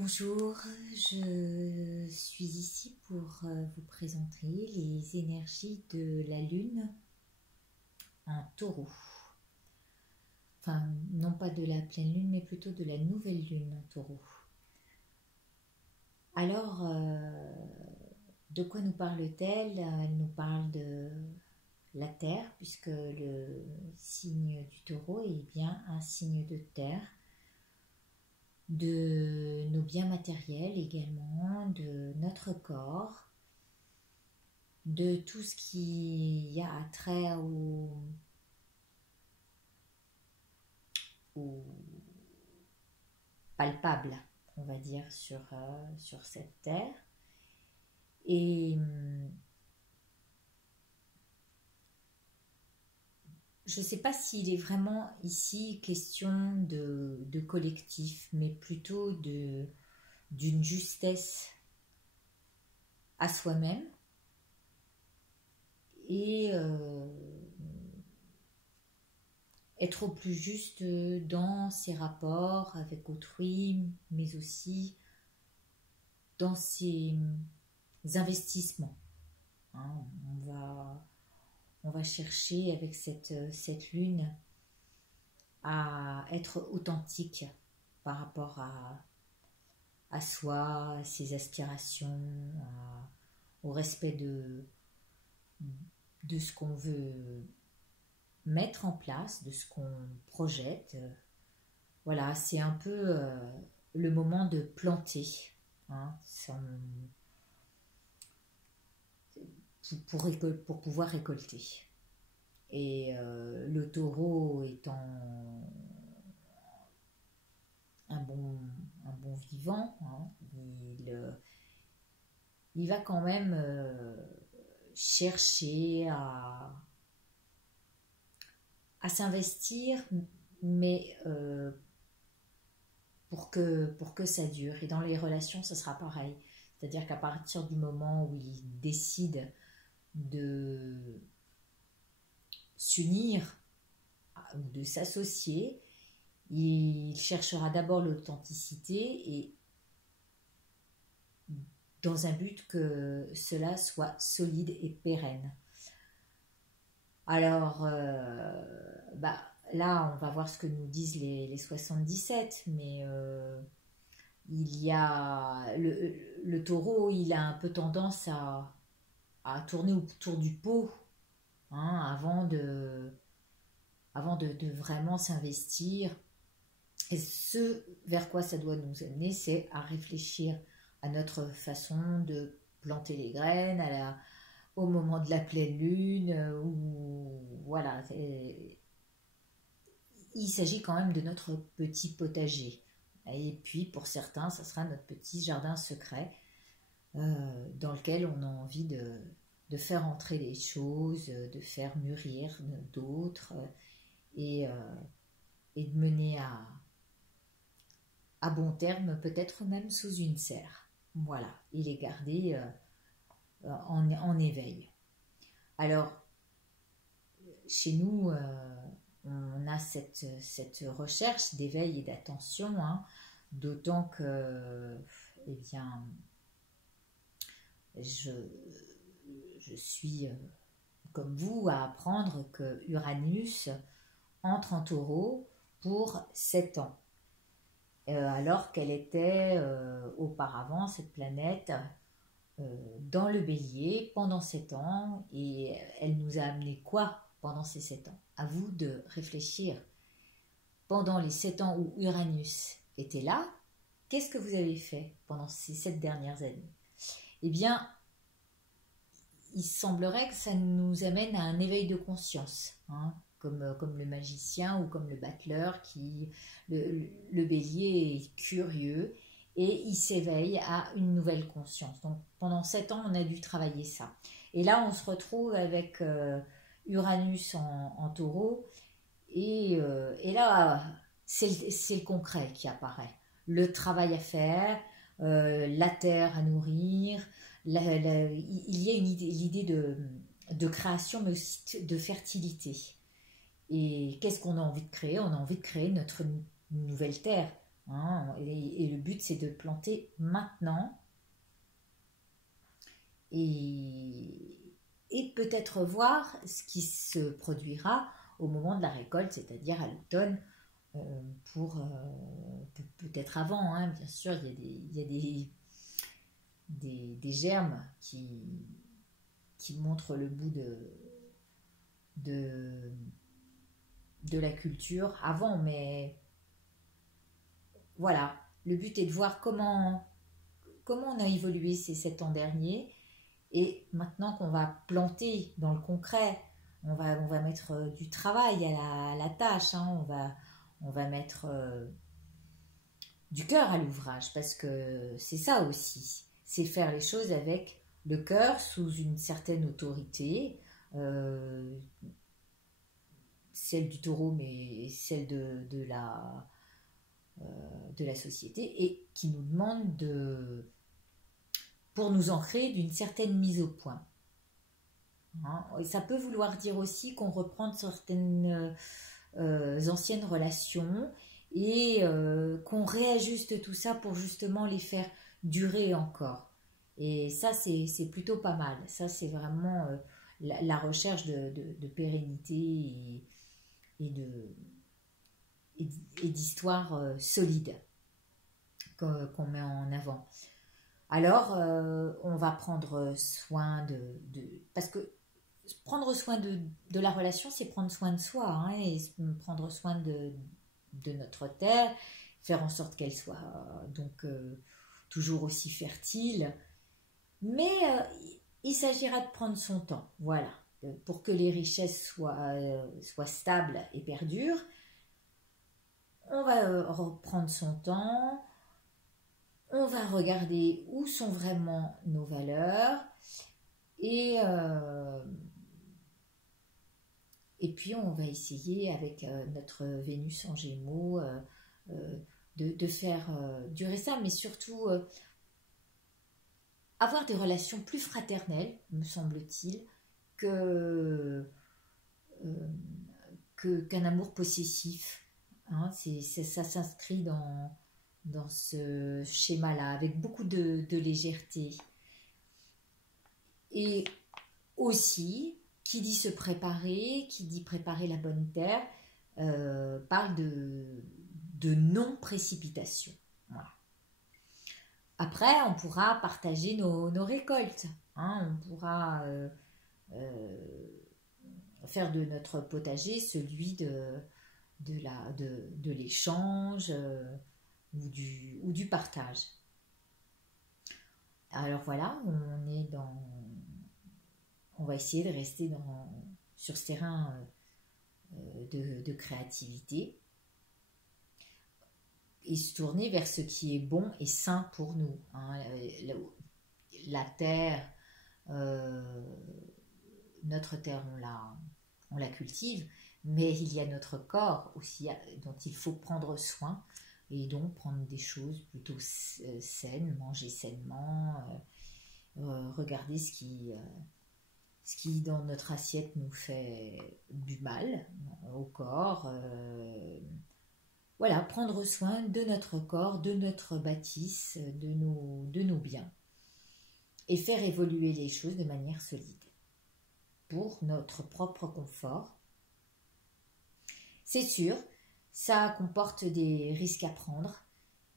Bonjour, je suis ici pour vous présenter les énergies de la Lune en Taureau. Enfin, non pas de la pleine Lune, mais plutôt de la nouvelle Lune en Taureau. Alors, de quoi nous parle-t-elle? Elle nous parle de la Terre, puisque le signe du Taureau est bien un signe de Terre, de nos biens matériels également, de notre corps, de tout ce qui a trait au palpable, on va dire, sur cette terre. Et je ne sais pas s'il est vraiment ici question de collectif, mais plutôt d'une justesse à soi-même et être au plus juste dans ses rapports avec autrui, mais aussi dans ses investissements. Hein, on va chercher avec cette lune à être authentique par rapport à soi, à ses aspirations, au respect de ce qu'on veut mettre en place, de ce qu'on projette. Voilà, c'est un peu le moment de planter, hein, pour pouvoir récolter. Et le taureau étant un bon vivant, hein, il va quand même chercher à s'investir, mais pour que ça dure. Et dans les relations, ce sera pareil. C'est-à-dire qu'à partir du moment où il décide de s'unir ou de s'associer, il cherchera d'abord l'authenticité et dans un but que cela soit solide et pérenne. Alors, là, on va voir ce que nous disent les 77, mais il y a le taureau, il a un peu tendance à tourner autour du pot, hein, avant de vraiment s'investir. Et ce vers quoi ça doit nous amener, c'est à réfléchir à notre façon de planter les graines, au moment de la pleine lune, où voilà, il s'agit quand même de notre petit potager. Et puis pour certains, ça sera notre petit jardin secret dans lequel on a envie de faire entrer les choses, de faire mûrir d'autres et de mener à bon terme, peut-être même sous une serre. Voilà, il est gardé en éveil. Alors, chez nous, on a cette recherche d'éveil et d'attention, hein, d'autant que, eh bien, je suis comme vous à apprendre que Uranus entre en Taureau pour 7 ans. Alors qu'elle était auparavant, cette planète, dans le Bélier pendant 7 ans, et elle nous a amené quoi pendant ces 7 ans? À vous de réfléchir. Pendant les 7 ans où Uranus était là, qu'est-ce que vous avez fait pendant ces 7 dernières années? Eh bien, il semblerait que ça nous amène à un éveil de conscience, hein, comme le magicien ou comme le battleur, le bélier est curieux et il s'éveille à une nouvelle conscience. Donc pendant 7 ans, on a dû travailler ça. Et là, on se retrouve avec Uranus en taureau, et là, c'est le concret qui apparaît. Le travail à faire, la terre à nourrir, il y a l'idée de création, mais aussi de fertilité. Et qu'est-ce qu'on a envie de créer? On a envie de créer notre nouvelle terre. hein, et le but c'est de planter maintenant et peut-être voir ce qui se produira au moment de la récolte, c'est-à-dire à l'automne, pour peut-être avant, hein, bien sûr, il y a des germes qui montrent le bout de, de la culture avant, mais voilà, le but est de voir comment on a évolué ces 7 ans derniers, et maintenant qu'on va planter dans le concret, on va mettre du travail à la tâche, hein, on va mettre du cœur à l'ouvrage, parce que c'est ça aussi, c'est faire les choses avec le cœur, sous une certaine autorité, euh, celle du taureau, mais celle de la société, et qui nous demande pour nous ancrer d'une certaine mise au point. Hein. Et ça peut vouloir dire aussi qu'on reprend certaines anciennes relations et qu'on réajuste tout ça pour justement les faire durer encore. Et ça, c'est plutôt pas mal. Ça, c'est vraiment la recherche de pérennité et et d'histoire solide qu'on met en avant. Alors, on va prendre soin parce que prendre soin de la relation, c'est prendre soin de soi, hein, et prendre soin de notre terre, faire en sorte qu'elle soit donc toujours aussi fertile. Mais il s'agira de prendre son temps, voilà, pour que les richesses soient stables et perdurent. On va reprendre son temps, on va regarder où sont vraiment nos valeurs et puis on va essayer avec notre Vénus en Gémeaux de faire durer ça, mais surtout avoir des relations plus fraternelles, me semble-t-il, que, qu'un amour possessif. Hein, ça s'inscrit dans ce schéma-là, avec beaucoup de légèreté. Et aussi, qui dit se préparer, qui dit préparer la bonne terre, parle de non-précipitation. Voilà. Après, on pourra partager nos récoltes. Hein, on pourra faire de notre potager celui de l'échange ou du partage. Alors voilà, on va essayer de rester sur ce terrain de créativité et se tourner vers ce qui est bon et sain pour nous. Hein. La terre, notre terre, on la cultive, mais il y a notre corps aussi dont il faut prendre soin, et donc prendre des choses plutôt saines, manger sainement, regarder ce qui dans notre assiette nous fait du mal au corps. Voilà, prendre soin de notre corps, de notre bâtisse, de nos biens, et faire évoluer les choses de manière solide pour notre propre confort. C'est sûr, ça comporte des risques à prendre,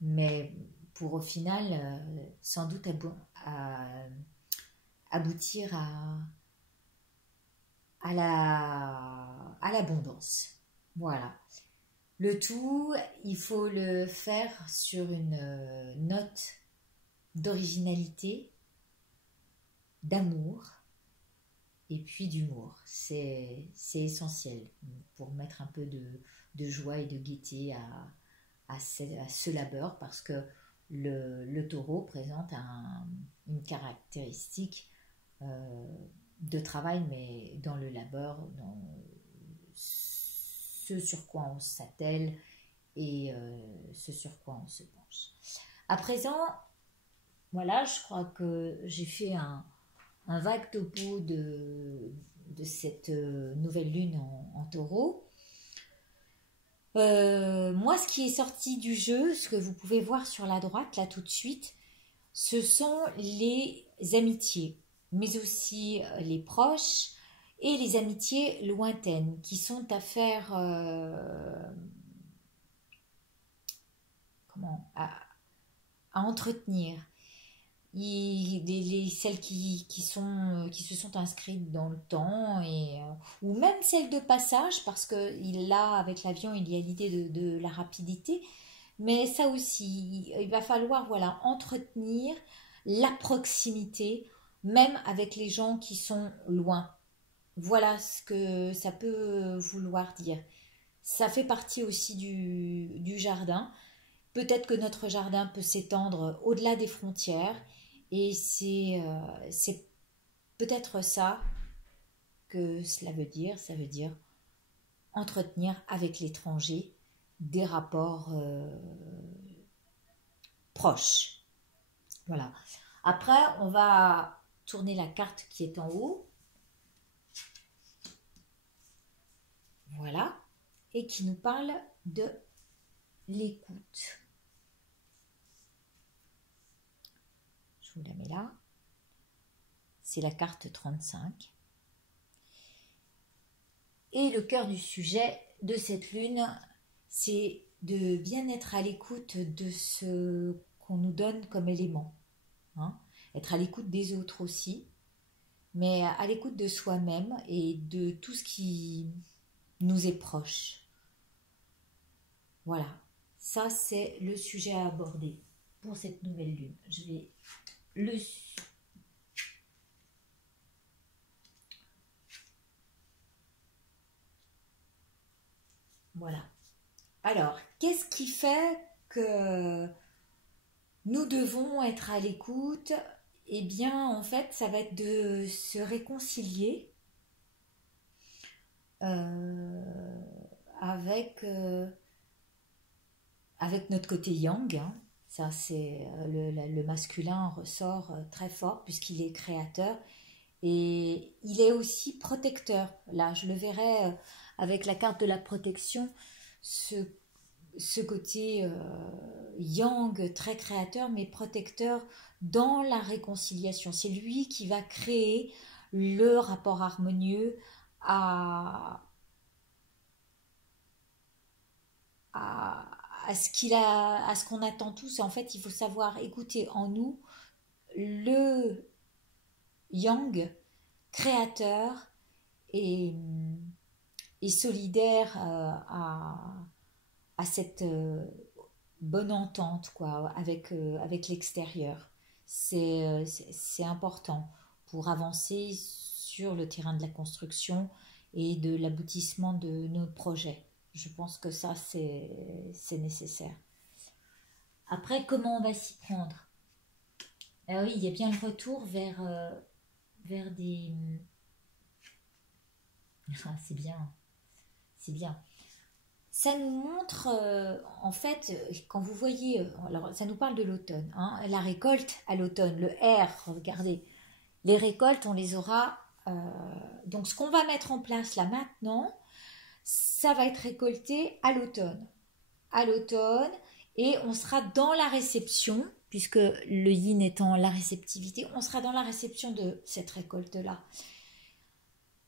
mais pour au final, sans doute aboutir à l'abondance. Voilà. Le tout, il faut le faire sur une note d'originalité, d'amour et puis d'humour. C'est essentiel pour mettre un peu de joie et de gaieté à ce labeur, parce que le taureau présente une caractéristique de travail, mais dans le labeur, dans ce sur quoi on s'attelle et ce sur quoi on se penche. À présent, voilà, je crois que j'ai fait un vague topo de cette nouvelle lune en taureau. Moi, ce qui est sorti du jeu, ce que vous pouvez voir sur la droite, là tout de suite, ce sont les amitiés, mais aussi les proches et les amitiés lointaines qui sont à faire, comment, à entretenir. Celles qui se sont inscrites dans le temps ou même celles de passage parce que là avec l'avion il y a l'idée de la rapidité, mais ça aussi il va falloir voilà entretenir la proximité même avec les gens qui sont loin. Voilà ce que ça peut vouloir dire. Ça fait partie aussi du jardin. Peut-être que notre jardin peut s'étendre au-delà des frontières et c'est peut-être ça que cela veut dire. Ça veut dire entretenir avec l'étranger des rapports proches. Voilà. Après, on va tourner la carte qui est en haut. Voilà. Et qui nous parle de l'écoute. Je vous la mets là. C'est la carte 35. Et le cœur du sujet de cette lune, c'est de bien être à l'écoute de ce qu'on nous donne comme élément. Hein, être à l'écoute des autres aussi, mais à l'écoute de soi-même et de tout ce qui nous est proche. Voilà, ça c'est le sujet à aborder pour cette nouvelle lune. Je vais le... Voilà. Alors, qu'est-ce qui fait que nous devons être à l'écoute? Eh bien, en fait, ça va être de se réconcilier avec, avec notre côté yang. Hein. Ça, c'est le masculin ressort très fort puisqu'il est créateur et il est aussi protecteur. Là, je le verrai avec la carte de la protection, ce côté yang très créateur mais protecteur dans la réconciliation. C'est lui qui va créer le rapport harmonieux à ce qu'on attend tous. En fait, il faut savoir écouter en nous le yang créateur et, et solidaire à cette bonne entente quoi, avec l'extérieur. C'est important pour avancer sur le terrain de la construction et de l'aboutissement de nos projets. Je pense que ça, c'est nécessaire. Après, comment on va s'y prendre? Ah oui, il y a bien le retour vers des... Ah, c'est bien, c'est bien. Ça nous montre, en fait, quand vous voyez, alors ça nous parle de l'automne, hein, la récolte à l'automne, le R, regardez, les récoltes, on les aura. Donc ce qu'on va mettre en place là maintenant, ça va être récolté à l'automne. À l'automne, et on sera dans la réception, puisque le yin étant la réceptivité, on sera dans la réception de cette récolte-là.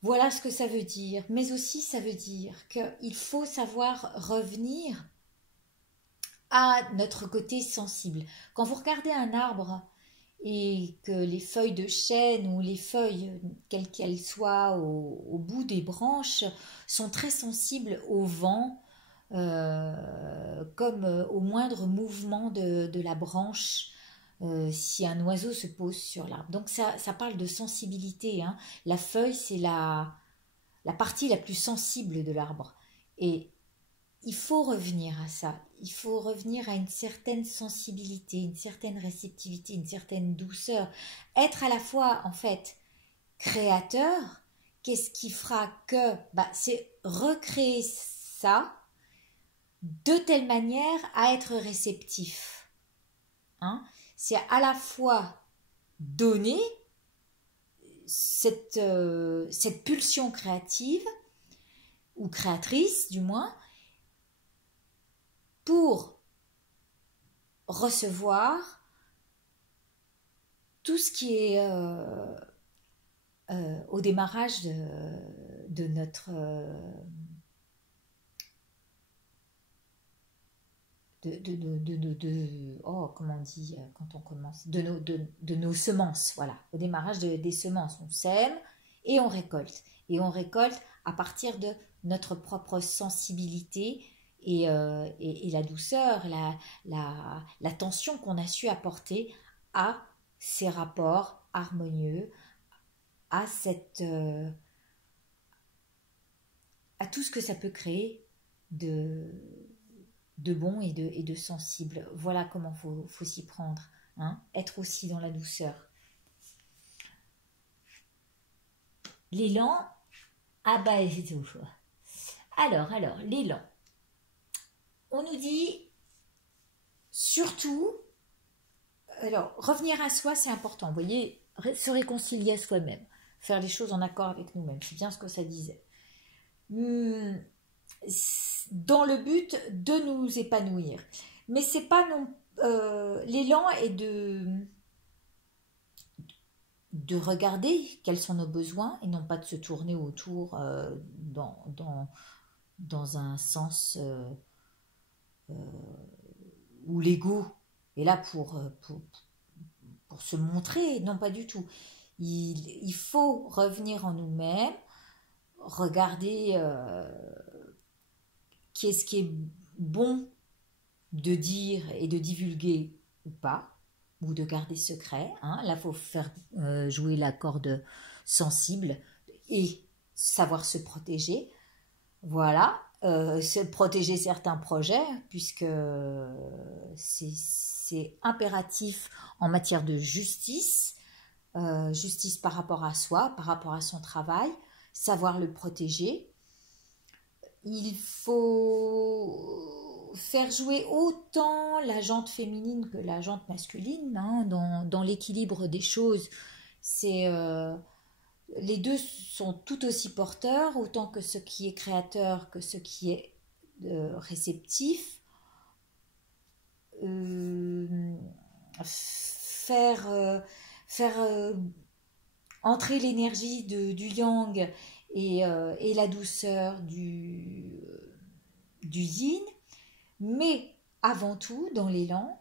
Voilà ce que ça veut dire. Mais aussi, ça veut dire qu'il faut savoir revenir à notre côté sensible. Quand vous regardez un arbre et que les feuilles de chêne ou les feuilles, quelles qu'elles soient, au bout des branches, sont très sensibles au vent, comme au moindre mouvement de la branche, si un oiseau se pose sur l'arbre. Donc ça parle de sensibilité. Hein. La feuille, c'est la partie la plus sensible de l'arbre. Et il faut revenir à ça. Il faut revenir à une certaine sensibilité, une certaine réceptivité, une certaine douceur. Être à la fois, en fait, créateur. Qu'est-ce qui fera que... c'est recréer ça de telle manière à être réceptif. Hein, c'est à la fois donner cette pulsion créative, ou créatrice du moins, pour recevoir tout ce qui est au démarrage de notre comment on dit quand on commence de nos semences, voilà, au démarrage des semences, on sème et on récolte à partir de notre propre sensibilité et la douceur, l'attention qu'on a su apporter à ces rapports harmonieux, à tout ce que ça peut créer de bon et de sensible. Voilà comment faut s'y prendre, hein, être aussi dans la douceur. L'élan, ah bah c'est tout. Alors, l'élan. On nous dit surtout, alors revenir à soi, c'est important. Vous voyez, se réconcilier à soi-même, faire les choses en accord avec nous-mêmes. C'est bien ce que ça disait. Dans le but de nous épanouir. Mais c'est pas non. L'élan est de regarder quels sont nos besoins et non pas de se tourner autour dans un sens où l'ego est là pour se montrer. Non, pas du tout. Il faut revenir en nous-mêmes, regarder qu'est-ce qui est bon de dire et de divulguer ou pas, ou de garder secret. Hein. Là, il faut faire jouer la corde sensible et savoir se protéger. Voilà, se protéger certains projets, puisque c'est impératif en matière de justice, justice par rapport à soi, par rapport à son travail, savoir le protéger. Il faut faire jouer autant la jante féminine que la jante masculine, hein, dans l'équilibre des choses. Les deux sont tout aussi porteurs, autant que ce qui est créateur que ce qui est réceptif. Faire entrer l'énergie du yang et la douceur du yin, mais avant tout, dans l'élan,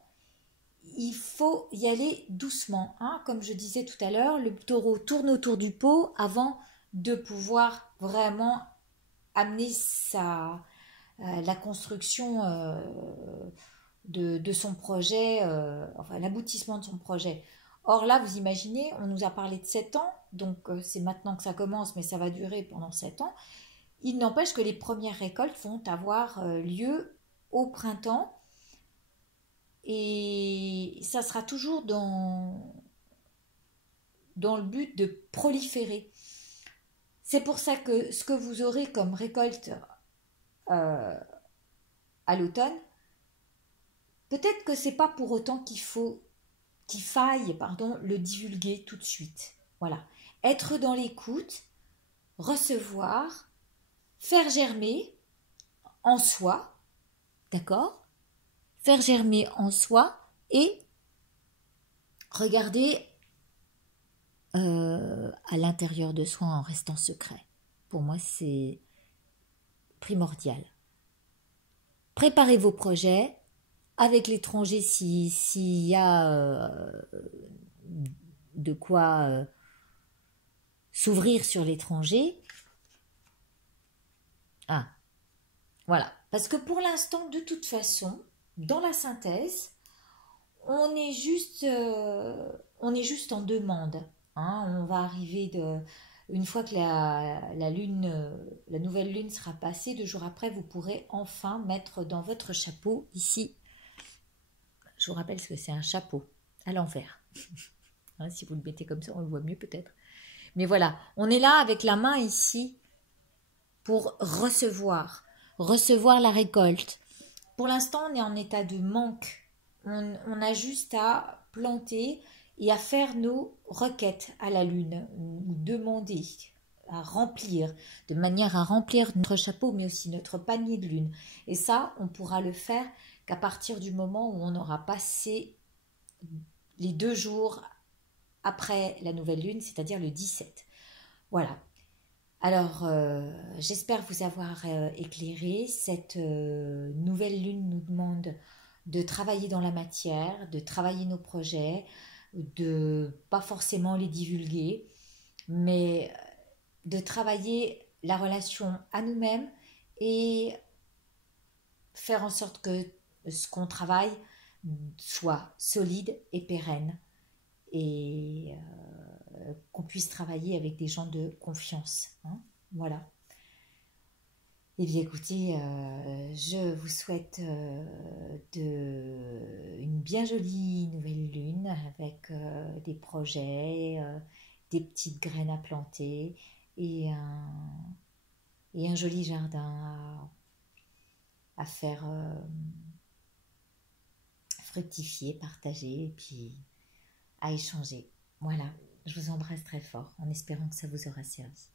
il faut y aller doucement. Hein. Comme je disais tout à l'heure, le taureau tourne autour du pot avant de pouvoir vraiment amener la construction de son projet, enfin l'aboutissement de son projet. Or là, vous imaginez, on nous a parlé de 7 ans, donc c'est maintenant que ça commence, mais ça va durer pendant 7 ans. Il n'empêche que les premières récoltes vont avoir lieu au printemps, et ça sera toujours dans le but de proliférer. C'est pour ça que ce que vous aurez comme récolte à l'automne, peut-être que c'est pas pour autant qu'il faille le divulguer tout de suite. Voilà. Être dans l'écoute, recevoir, faire germer en soi, d'accord ? Faire germer en soi et regarder à l'intérieur de soi en restant secret. Pour moi, c'est primordial. Préparez vos projets avec l'étranger s'il y a de quoi s'ouvrir sur l'étranger. Ah, voilà. Parce que pour l'instant, de toute façon, dans la synthèse, on est juste en demande. Hein. On va arriver une fois que la nouvelle lune sera passée, 2 jours après, vous pourrez enfin mettre dans votre chapeau ici. Je vous rappelle ce que c'est un chapeau à l'envers. Hein, si vous le mettez comme ça, on le voit mieux peut-être. Mais voilà, on est là avec la main ici pour recevoir la récolte. Pour l'instant, on est en état de manque. On a juste à planter et à faire nos requêtes à la lune, ou demander, à remplir, de manière à remplir notre chapeau, mais aussi notre panier de lune. Et ça, on pourra le faire qu'à partir du moment où on aura passé les 2 jours après la nouvelle lune, c'est-à-dire le 17. Voilà. Alors, j'espère vous avoir éclairé. Cette nouvelle lune nous demande de travailler dans la matière, de travailler nos projets, de pas forcément les divulguer, mais de travailler la relation à nous-mêmes et faire en sorte que ce qu'on travaille soit solide et pérenne et qu'on puisse travailler avec des gens de confiance. Hein. Voilà. Eh bien écoutez, je vous souhaite une bien jolie nouvelle lune avec des projets, des petites graines à planter et un joli jardin à faire fructifier, partager et puis à échanger. Voilà, je vous embrasse très fort en espérant que ça vous aura servi.